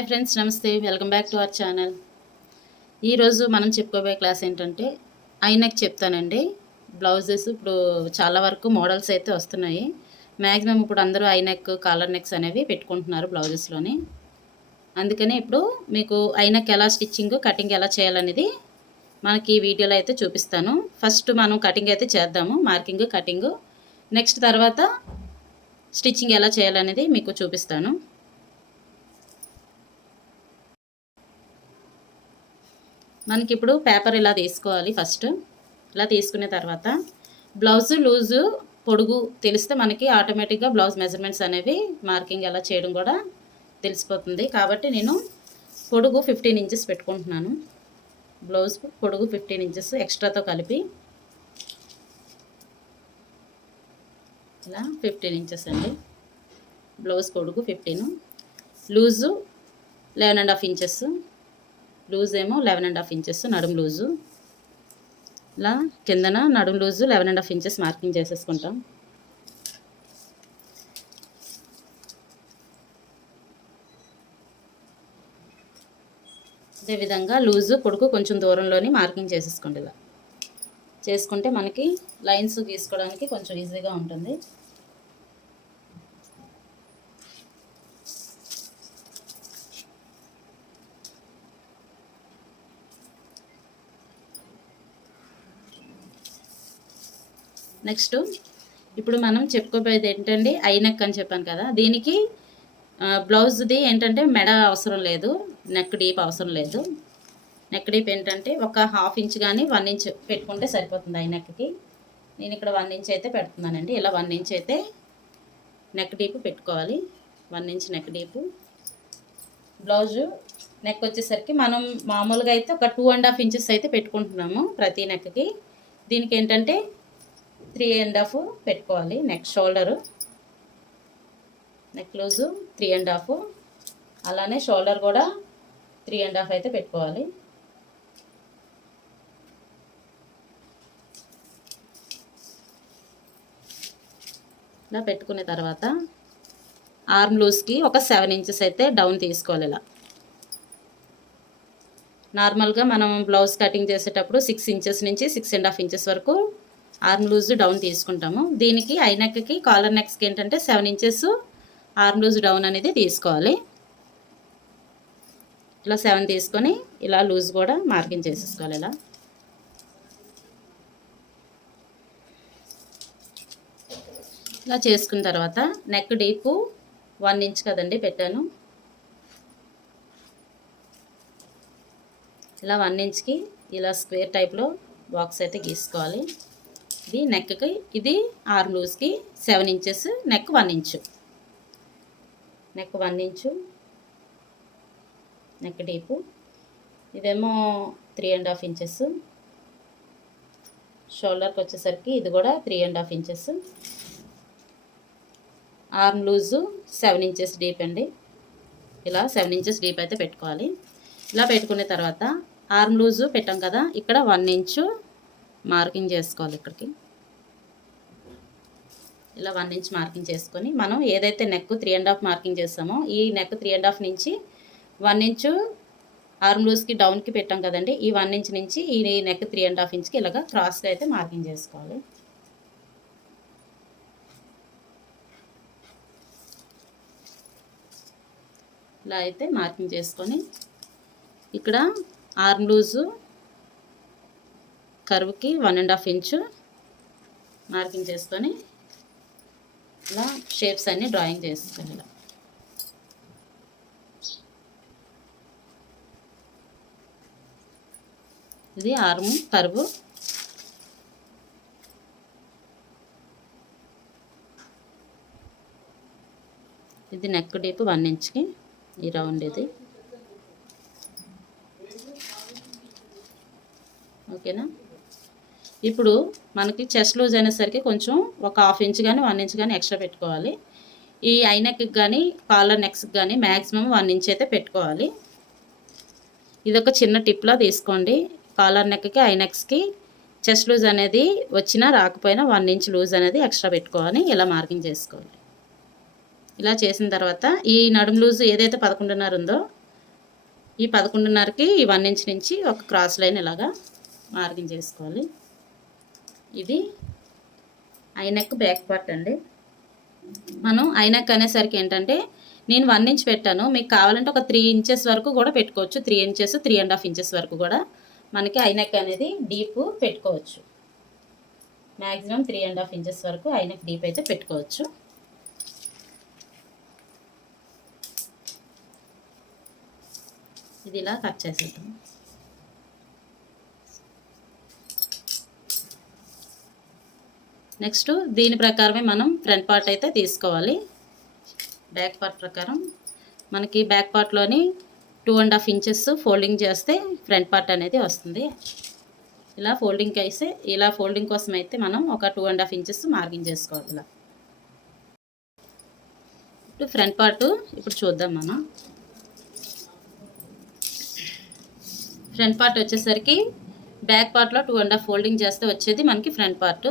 Hi friends, నమస్తే. Welcome back to our channel. ఈరోజు మనం చెప్పుకోబోయే క్లాస్ ఏంటంటే ఐనెక్ చెప్తానండి. బ్లౌజెస్ ఇప్పుడు చాలా వరకు మోడల్స్ అయితే వస్తున్నాయి. మ్యాక్సిమం ఇప్పుడు అందరూ ఐనెక్, కాలర్ నెక్స్ అనేవి పెట్టుకుంటున్నారు బ్లౌజెస్లోని. అందుకని ఇప్పుడు మీకు ఐనెక్ ఎలా స్టిచ్చింగ్, కటింగ్ ఎలా చేయాలనేది మనకి ఈ వీడియోలో అయితే చూపిస్తాను. ఫస్ట్ మనం కటింగ్ అయితే చేద్దాము, మార్కింగ్, కటింగ్. నెక్స్ట్ తర్వాత స్టిచ్చింగ్ ఎలా చేయాలనేది మీకు చూపిస్తాను. మనకి ఇప్పుడు పేపర్ ఇలా తీసుకోవాలి. ఫస్ట్ ఇలా తీసుకున్న తర్వాత బ్లౌజు లూజు, పొడుగు తెలిస్తే మనకి ఆటోమేటిక్గా బ్లౌజ్ మెజర్మెంట్స్ అనేవి మార్కింగ్ ఎలా చేయడం కూడా తెలిసిపోతుంది. కాబట్టి నేను పొడుగు 15 ఇంచెస్ పెట్టుకుంటున్నాను. బ్లౌజ్ పొడుగు 15 ఇంచెస్ ఎక్స్ట్రాతో కలిపి ఇలా 15 ఇంచెస్ అండి. బ్లౌజ్ పొడుగు 15, లూజు 11.5 ఇంచెస్, లూజ్ ఏమో 11.5 ఇంచెస్ నడుము లూజు. ఇలా కిందన నడుము లూజు 11.5 ఇంచెస్ మార్కింగ్ చేసేసుకుంటాం. అదేవిధంగా లూజు పొడుగు కొంచెం దూరంలోని మార్కింగ్ చేసేసుకోండి. ఇలా చేసుకుంటే మనకి లైన్స్ గీసుకోవడానికి కొంచెం ఈజీగా ఉంటుంది. నెక్స్ట్ ఇప్పుడు మనం చెప్పుకోబోయేది ఏంటండి, ఐనెక్ అని చెప్పాను కదా. దీనికి బ్లౌజ్ది ఏంటంటే మెడ అవసరం లేదు, నెక్ డీప్ అవసరం లేదు. నెక్ డీప్ ఏంటంటే ఒక 1/2 ఇంచ్ కానీ 1 ఇంచ్ పెట్టుకుంటే సరిపోతుంది ఐనెక్కి. నేను ఇక్కడ 1 ఇంచ్ అయితే పెడుతున్నానండి. ఇలా 1 ఇంచ్ అయితే నెక్ డీప్ పెట్టుకోవాలి. 1 inch neck deep. Blouse neck వచ్చేసరికి మనం మామూలుగా అయితే ఒక 2.5 ఇంచెస్ అయితే పెట్టుకుంటున్నాము ప్రతి నెక్కి. దీనికి ఏంటంటే 3.5 పెట్టుకోవాలి. నెక్ షోల్డరు, నెక్ లూజు 3.5, అలానే షోల్డర్ కూడా 3.5 అయితే పెట్టుకోవాలి. ఇలా పెట్టుకున్న తర్వాత ఆర్మ్ లూజ్కి ఒక 7 ఇంచెస్ అయితే డౌన్ తీసుకోవాలి. ఇలా నార్మల్గా మనం బ్లౌజ్ కటింగ్ చేసేటప్పుడు 6 ఇంచెస్ నుంచి 6.5 ఇంచెస్ వరకు ఆర్మ్ లూజ్ డౌన్ తీసుకుంటాము. దీనికి ఐనెక్కి, కాలర్ నెక్స్కి ఏంటంటే 7 ఇంచెస్ ఆర్మ్ లూజ్ డౌన్ అనేది తీసుకోవాలి. ఇలా 7 తీసుకొని ఇలా లూజ్ కూడా మార్కింగ్ చేసేసుకోవాలి. ఇలా చేసుకున్న తర్వాత నెక్ డీపు 1 ఇంచ్ కదండి పెట్టాను. ఇలా 1 ఇంచ్కి ఇలా స్క్వేర్ టైప్లో బాక్స్ అయితే గీసుకోవాలి. ఇది నెక్కి, ఇది ఆర్మ్ లూజ్కి 7 inches, neck 1 inch. Neck 1 inch neck deep. ఇదేమో 3.5 ఇంచెస్. షోల్డర్కి వచ్చేసరికి ఇది కూడా 3.5 inches. Arm loose 7 inches deep అండి. ఇలా 7 ఇంచెస్ డీప్ అయితే పెట్టుకోవాలి. ఇలా పెట్టుకున్న తర్వాత ఆర్మ్ లూజు పెట్టాం కదా, ఇక్కడ 1 ఇంచు మార్కింగ్ చేసుకోవాలి. ఇక్కడికి ఇలా 1 ఇంచ్ మార్కింగ్ చేసుకొని మనం ఏదైతే నెక్ 3.5 మార్కింగ్ చేస్తామో ఈ నెక్ 3.5 నుంచి 1 ఇంచు ఆర్మ్ లూజ్కి డౌన్కి పెట్టాం కదండి. ఈ 1 ఇంచ్ నుంచి ఈ నెక్ 3.5 ఇంచ్కి ఇలాగ క్రాస్గా అయితే మార్కింగ్ చేసుకోవాలి. ఇలా అయితే మార్కింగ్ చేసుకొని ఇక్కడ ఆర్మ్ లూజు కర్వ్కి 1.5 ఇంచు మార్కింగ్ చేసుకొని ఇలా షేప్స్ అన్నీ డ్రాయింగ్ చేసుకోవాలి. ఇలా ఇది ఆర్మ్ కర్వ్. ఇది నెక్ డీప్ 1 ఇంచ్కి ఈ రౌండ్ ఇది. ఓకేనా. ఇప్పుడు మనకి చెస్ట్ లూజ్ అయినసరికి కొంచెం ఒక 1/2 ఇంచ్ కానీ 1 ఇంచ్ కానీ ఎక్స్ట్రా పెట్టుకోవాలి. ఈ ఐనెక్కి కానీ కాలర్ నెక్స్కి కానీ మ్యాక్సిమం 1 ఇంచ్ అయితే పెట్టుకోవాలి. ఇదొక చిన్న టిప్లా తీసుకోండి. కాలర్ నెక్కి, ఐనెక్స్కి చెస్ట్ లూజ్ అనేది వచ్చినా రాకపోయినా 1 ఇంచ్ లూజ్ అనేది ఎక్స్ట్రా పెట్టుకోవాలి. ఇలా మార్కింగ్ చేసుకోవాలి. ఇలా చేసిన తర్వాత ఈ నడుము లూజ్ ఏదైతే 11.5 ఉందో ఈ 11:30కి ఈ 1 ఇంచ్ నుంచి ఒక క్రాస్ లైన్ ఇలాగా మార్కింగ్ చేసుకోవాలి. ఇది ఐ నెక్ బ్యాక్ పార్ట్ అండి. మనం ఐ నెక్ అనేసరికి ఏంటంటే నేను 1 ఇంచ్ పెట్టాను, మీకు కావాలంటే ఒక 3 ఇంచెస్ వరకు కూడా పెట్టుకోవచ్చు. 3 ఇంచెస్ 3.5 ఇంచెస్ వరకు కూడా మనకి ఐ నెక్ అనేది డీప్ పెట్టుకోవచ్చు. మ్యాక్సిమం 3.5 ఇంచెస్ వరకు ఐ నెక్ డీప్ అయితే పెట్టుకోవచ్చు. ఇది ఇలా కట్ చేసేద్దాం. నెక్స్ట్ దీని ప్రకారమే మనం ఫ్రంట్ పార్ట్ అయితే తీసుకోవాలి. బ్యాక్ పార్ట్ ప్రకారం మనకి బ్యాక్ పార్ట్లోని 2.5 ఇంచెస్ ఫోల్డింగ్ చేస్తే ఫ్రంట్ పార్ట్ అనేది వస్తుంది. ఇలా ఫోల్డింగ్ కోసం అయితే మనం ఒక 2.5 ఇంచెస్ మార్కింగ్ చేసుకోవాలి. ఇలా ఇప్పుడు ఫ్రంట్ పార్ట్ ఇప్పుడు చూద్దాం. మనం ఫ్రంట్ పార్ట్ వచ్చేసరికి బ్యాక్ పార్ట్లో 2.5 ఫోల్డింగ్ చేస్తే వచ్చేది మనకి ఫ్రంట్ పార్ట్.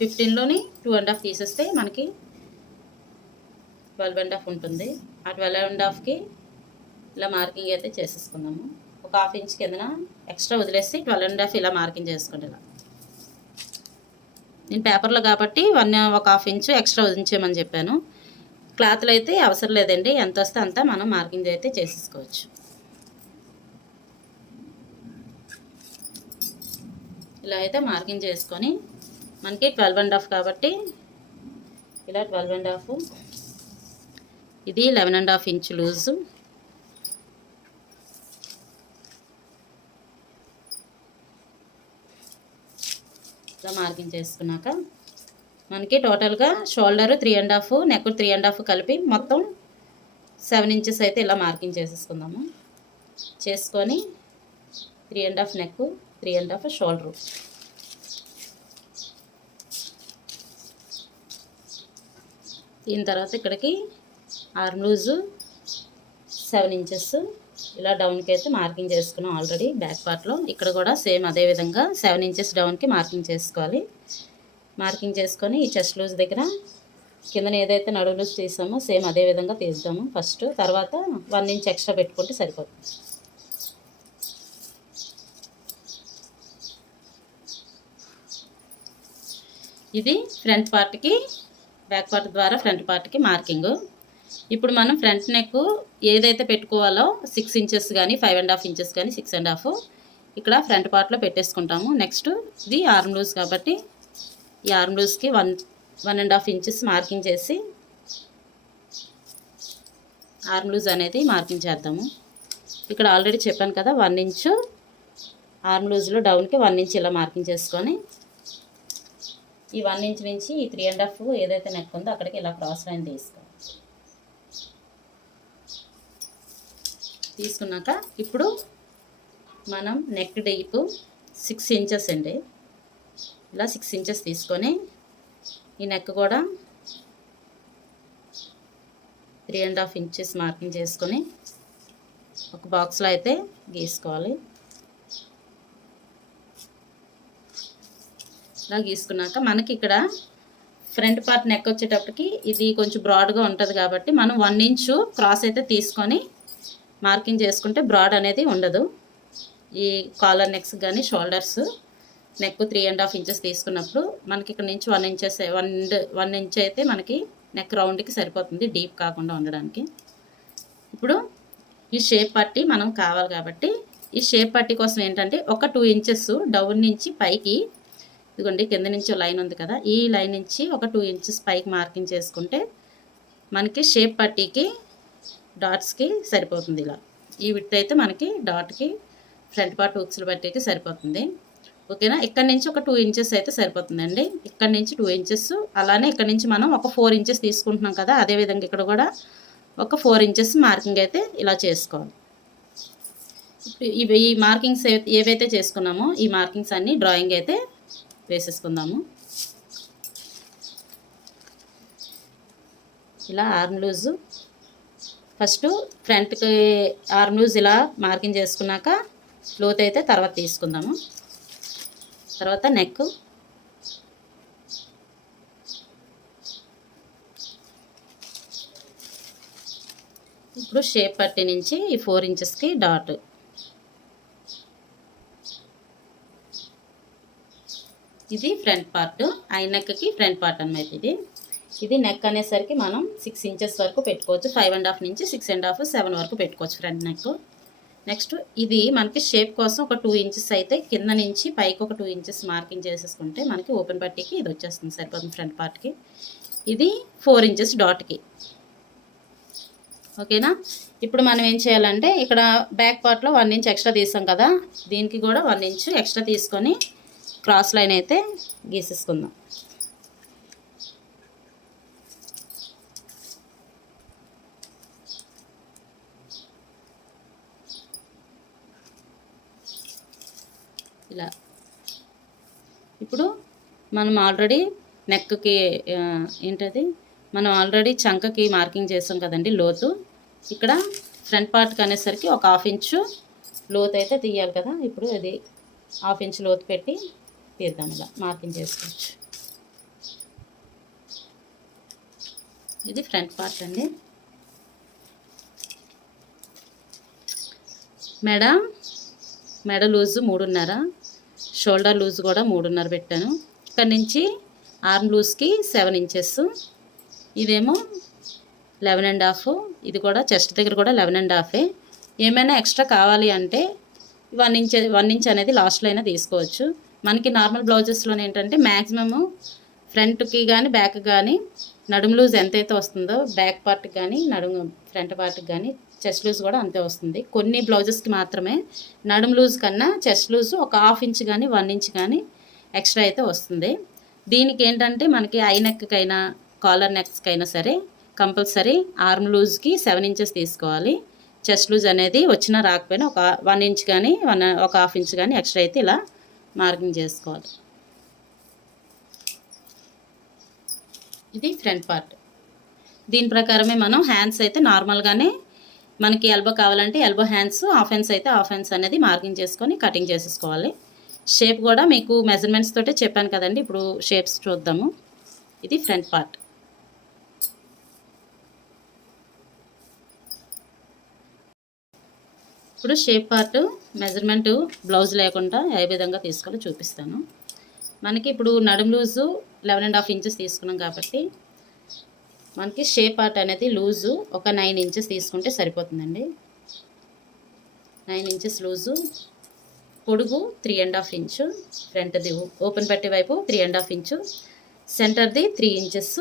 15లోని 2.5 తీసేస్తే మనకి 12.5 ఉంటుంది. ఆ 12.5కి ఇలా మార్కింగ్ అయితే చేసేసుకుందాము. ఒక 1/2 ఇంచ్ కిందన ఎక్స్ట్రా వదిలేసి 12.5 ఇలా మార్కింగ్ చేసుకోండి. ఇలా నేను పేపర్లో కాబట్టి ఒక 1/2 ఇంచ్ ఎక్స్ట్రా వదిలించేయమని చెప్పాను. క్లాత్లో అయితే అవసరం లేదండి, ఎంత వస్తే అంత మనం మార్కింగ్ అయితే చేసేసుకోవచ్చు. ఇలా అయితే మార్కింగ్ చేసుకొని మనకి 12.5 కాబట్టి ఇలా 12.5, ఇది 11.5 ఇంచ్ లూజు. ఇలా మార్కింగ్ చేసుకున్నాక మనకి టోటల్గా షోల్డర్ 3.5, నెక్ 3.5 కలిపి మొత్తం 7 ఇంచెస్ అయితే ఇలా మార్కింగ్ చేసేసుకుందాము. చేసుకొని 3.5 నెక్, 3.5 షోల్డరు. దీని తర్వాత ఇక్కడికి ఆర్మ్ లూజు 7 ఇంచెస్ ఇలా డౌన్కి అయితే మార్కింగ్ చేసుకున్నాం ఆల్రెడీ బ్యాక్ పార్ట్లో. ఇక్కడ కూడా సేమ్ అదే విధంగా 7 ఇంచెస్ డౌన్కి మార్కింగ్ చేసుకోవాలి. మార్కింగ్ చేసుకొని ఈ చెస్ట్ లూజ్ దగ్గర కిందన ఏదైతే నడుము లూజ్ తీసామో సేమ్ అదే విధంగా తీద్దాము ఫస్ట్. తర్వాత 1 ఇంచ్ ఎక్స్ట్రా పెట్టుకుంటే సరిపోతుంది. ఇది ఫ్రంట్ పార్ట్కి బ్యాక్ పార్ట్ ద్వారా ఫ్రంట్ పార్ట్కి మార్కింగ్. ఇప్పుడు మనం ఫ్రంట్ నెక్ ఏదైతే పెట్టుకోవాలో 6 ఇంచెస్ కానీ 5.5 ఇంచెస్ కానీ 6.5 ఇక్కడ ఫ్రంట్ పార్ట్లో పెట్టేసుకుంటాము. నెక్స్ట్ ఇది ఆర్మ్ లూజ్ కాబట్టి ఈ ఆర్మ్ లూజ్కి 1.5 ఇంచెస్ మార్కింగ్ చేసి ఆర్మ్ లూజ్ అనేది మార్కింగ్ చేద్దాము. ఇక్కడ ఆల్రెడీ చెప్పాను కదా 1 ఇంచు ఆర్మ్ లూజ్లో డౌన్కి 1 ఇంచ్ ఇలా మార్కింగ్ చేసుకొని ఈ 1 ఇంచ్ నుంచి ఈ 3.5 ఏదైతే నెక్ ఉందో అక్కడికి ఇలా క్రాస్ లైన్ తీసుకున్నాక ఇప్పుడు మనం నెక్ డీప్ 6 ఇంచెస్ అండి. ఇలా 6 ఇంచెస్ తీసుకొని ఈ నెక్ కూడా 3.5 ఇంచెస్ మార్కింగ్ చేసుకొని ఒక బాక్స్లో అయితే గీసుకోవాలి. ఇలా గీసుకున్నాక మనకి ఇక్కడ ఫ్రంట్ పార్ట్ నెక్ వచ్చేటప్పటికి ఇది కొంచెం బ్రాడ్గా ఉంటుంది కాబట్టి మనం 1 ఇంచు క్రాస్ అయితే తీసుకొని మార్కింగ్ చేసుకుంటే బ్రాడ్ అనేది ఉండదు. ఈ కాలర్ నెక్స్ కానీ షోల్డర్స్ నెక్ 3.5 ఇంచెస్ తీసుకున్నప్పుడు మనకి ఇక్కడ నుంచి 1 ఇంచ్ అయితే మనకి నెక్ రౌండ్కి సరిపోతుంది, డీప్ కాకుండా ఉండడానికి. ఇప్పుడు ఈ షేప్ పట్టి మనం కావాలి కాబట్టి ఈ షేప్ పట్టి కోసం ఏంటంటే ఒక 2 ఇంచెస్ డౌన్ నుంచి పైకి, ఇదిగోండి కింద నుంచి లైన్ ఉంది కదా, ఈ లైన్ నుంచి ఒక 2 ఇంచెస్ పైకి మార్కింగ్ చేసుకుంటే మనకి షేప్ పట్టీకి డాట్స్కి సరిపోతుంది. ఇలా ఈ విడ్త్ అయితే మనకి డాట్కి ఫ్రంట్ పార్ట్ హుక్స్లు పట్టీకి సరిపోతుంది. ఓకేనా. ఇక్కడ నుంచి ఒక 2 ఇంచెస్ అయితే సరిపోతుందండి. ఇక్కడ నుంచి 2 ఇంచెస్, అలానే ఇక్కడ నుంచి మనం ఒక 4 ఇంచెస్ తీసుకుంటున్నాం కదా, అదేవిధంగా ఇక్కడ కూడా ఒక 4 ఇంచెస్ మార్కింగ్ అయితే ఇలా చేసుకోవాలి. ఈ మార్కింగ్స్ ఏవైతే చేసుకున్నామో ఈ మార్కింగ్స్ అన్నీ డ్రాయింగ్ అయితే వేసేసుకుందాము. ఇలా ఆర్మ్ లూజు ఫస్ట్ ఫ్రంట్కి ఆర్మ్ లూజ్ ఇలా మార్కింగ్ చేసుకున్నాక లోత్ అయితే తర్వాత తీసుకుందాము. తర్వాత నెక్, ఇప్పుడు షేప్ పట్టి నుంచి ఈ 4 ఇంచెస్కి డాట్. ఇది ఫ్రంట్ పార్ట్, ఐ నెక్కి ఫ్రంట్ పార్ట్ అన్నమాట. ఇది నెక్ అనేసరికి మనం 6 ఇంచెస్ వరకు పెట్టుకోవచ్చు. 5.5 నుంచి 6.5, 7 వరకు పెట్టుకోవచ్చు ఫ్రంట్ నెక్. నెక్స్ట్ ఇది మనకి షేప్ కోసం ఒక 2 ఇంచెస్ అయితే కింద నుంచి పైకి ఒక 2 ఇంచెస్ మార్కింగ్ చేసేసుకుంటే మనకి ఓపెన్ పట్టీకి ఇది వచ్చేస్తుంది, సరిపోతుంది ఫ్రంట్ పార్ట్కి. ఇది 4 ఇంచెస్ డాట్కి. ఓకేనా. ఇప్పుడు మనం ఏం చేయాలంటే ఇక్కడ బ్యాక్ పార్ట్లో 1 ఇంచ్ ఎక్స్ట్రా తీసాం కదా, దీనికి కూడా 1 ఇంచ్ ఎక్స్ట్రా తీసుకొని క్రాస్ లైన్ అయితే గీసేసుకుందాం. ఇలా. ఇప్పుడు మనం ఆల్రెడీ నెక్కి ఏంటది, మనం ఆల్రెడీ చంకకి మార్కింగ్ చేసాం కదండి లోతు. ఇక్కడ ఫ్రంట్ పార్ట్కి అనేసరికి ఒక 1/2 ఇంచు లోతు అయితే తీయాలి కదా. ఇప్పుడు అది 1/2 ఇంచు లోతు పెట్టి తీద్దాం, ఇలా మార్కింగ్ చేసుకోవచ్చు. ఇది ఫ్రంట్ పార్ట్ అండి. మెడ లూజు 3.5, షోల్డర్ లూజ్ కూడా 3.5 పెట్టాను. ఇక్కడ నుంచి ఆర్మ్ లూజ్కి 7 ఇంచెస్, ఇదేమో 11.5, ఇది కూడా చెస్ట్ దగ్గర కూడా 11.5. ఏమైనా ఎక్స్ట్రా కావాలి అంటే 1 ఇంచ్ అనేది లాస్ట్లో అయినా తీసుకోవచ్చు. మనకి నార్మల్ బ్లౌజెస్లోనే ఏంటంటే మ్యాక్సిమము ఫ్రంట్కి కానీ బ్యాక్ కానీ నడుము లూజ్ ఎంతైతే వస్తుందో బ్యాక్ పార్ట్కి కానీ నడుము ఫ్రంట్ పార్ట్కి కానీ చెస్ట్ లూజ్ కూడా అంతే వస్తుంది. కొన్ని బ్లౌజెస్కి మాత్రమే నడుము లూజ్ కన్నా చెస్ట్ లూజ్ ఒక 1/2 ఇంచ్ కానీ 1 ఇంచ్ కానీ ఎక్స్ట్రా అయితే వస్తుంది. దీనికి ఏంటంటే మనకి ఐ నెక్కైనా కాలర్ నెక్స్కైనా సరే కంపల్సరీ ఆర్మ్ లూజ్కి 7 ఇంచెస్ తీసుకోవాలి. చెస్ట్ లూజ్ అనేది వచ్చినా రాకపోయినా ఒక 1 ఇంచ్ కానీ ఒక 1/2 ఇంచ్ కానీ ఎక్స్ట్రా అయితే ఇలా మార్కింగ్ చేసుకోవాలి. ఇది ఫ్రంట్ పార్ట్. దీని ప్రకారమే మనం హ్యాండ్స్ అయితే నార్మల్గానే మనకి ఎల్బో కావాలంటే ఎల్బో హ్యాండ్స్, హాఫ్ హ్యాండ్స్ అయితే హాఫ్ హ్యాండ్స్ అనేది మార్కింగ్ చేసుకొని కటింగ్ చేసేసుకోవాలి. షేప్ కూడా మీకు మెజర్మెంట్స్ తోటే చెప్పాను కదండి. ఇప్పుడు షేప్స్ చూద్దాము. ఇది ఫ్రంట్ పార్ట్. ఇప్పుడు షేప్ పార్ట్ మెజర్మెంట్ బ్లౌజ్ లేకుండా ఏ విధంగా తీసుకోవాలో చూపిస్తాను. మనకి ఇప్పుడు నడుము లూజు 11.5 ఇంచెస్ తీసుకున్నాం కాబట్టి మనకి షేప్ పార్ట్ అనేది లూజు ఒక 9 ఇంచెస్ తీసుకుంటే సరిపోతుందండి. 9 ఇంచెస్ లూజు, పొడుగు 3.5 ఇంచు, ఫ్రంట్ది ఓపెన్ పట్టే వైపు 3.5 ఇంచు, సెంటర్ది 3 ఇంచెస్.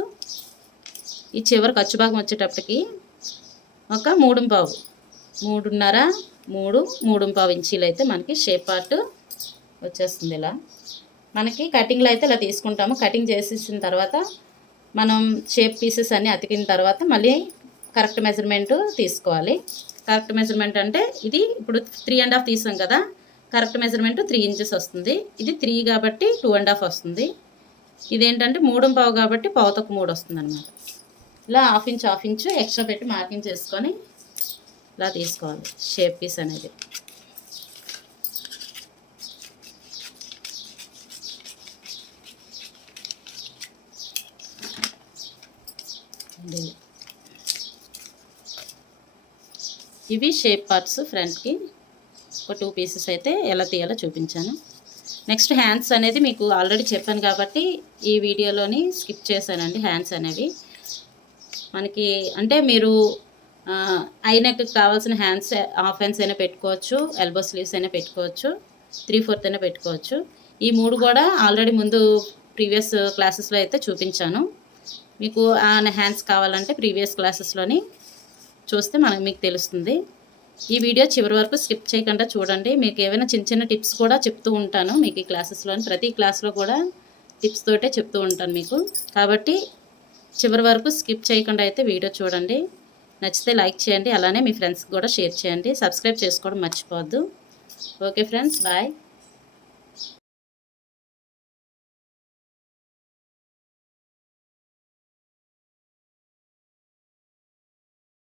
ఈ చివరి ఖర్చు భాగం వచ్చేటప్పటికి ఒక 3.5 ఇంచీలు అయితే మనకి షేప్ పార్ట్ వచ్చేస్తుంది. ఇలా మనకి కటింగ్లో అయితే ఇలా తీసుకుంటాము. కటింగ్ చేసేసిన తర్వాత మనం షేప్ పీసెస్ అన్నీ అతికిన తర్వాత మళ్ళీ కరెక్ట్ మెజర్మెంట్ తీసుకోవాలి. కరెక్ట్ మెజర్మెంట్ అంటే ఇది ఇప్పుడు 3.5 తీసాం కదా, కరెక్ట్ మెజర్మెంట్ 3 ఇంచెస్ వస్తుంది. ఇది 3 కాబట్టి 2.5 వస్తుంది. ఇదేంటంటే 3.5 కాబట్టి 1/4 వస్తుంది అనమాట. ఇలా 1/2 ఇంచు ఎక్స్ట్రా పెట్టి మార్కింగ్ చేసుకొని ఇలా తీసుకోవాలి షేప్ పీస్ అనేది. ఇవి షేప్ పార్ట్స్ ఫ్రంట్కి ఒక 2 పీసెస్ అయితే ఎలా తీయాలో చూపించాను. నెక్స్ట్ హ్యాండ్స్ అనేది మీకు ఆల్రెడీ చెప్పాను కాబట్టి ఈ వీడియోలోని స్కిప్ చేశానండి. హ్యాండ్స్ అనేవి మనకి అంటే మీరు ఐ నెక్కి కావాల్సిన హ్యాండ్స్ హాఫ్ హ్యాండ్స్ అయినా పెట్టుకోవచ్చు, ఎల్బో స్లీవ్స్ అయినా పెట్టుకోవచ్చు, 3/4 అయినా పెట్టుకోవచ్చు. ఈ 3 కూడా ఆల్రెడీ ముందు ప్రీవియస్ క్లాసెస్లో అయితే చూపించాను. మీకు హ్యాండ్స్ కావాలంటే ప్రీవియస్ క్లాసెస్లోని చూస్తే మీకు తెలుస్తుంది. ఈ వీడియో చివరి వరకు స్కిప్ చేయకుండా చూడండి. మీకు ఏమైనా చిన్న చిన్న టిప్స్ కూడా చెప్తూ ఉంటాను మీకు ఈ క్లాసెస్లోని. ప్రతి క్లాస్లో కూడా టిప్స్ తోటే చెప్తూ ఉంటాను మీకు. కాబట్టి చివరి వరకు స్కిప్ చేయకుండా అయితే వీడియో చూడండి. నచ్చితే లైక్ చేయండి, అలానే మీ ఫ్రెండ్స్కి కూడా షేర్ చేయండి. సబ్స్క్రైబ్ చేసుకోవడం మర్చిపోవద్దు. Okay friends, bye.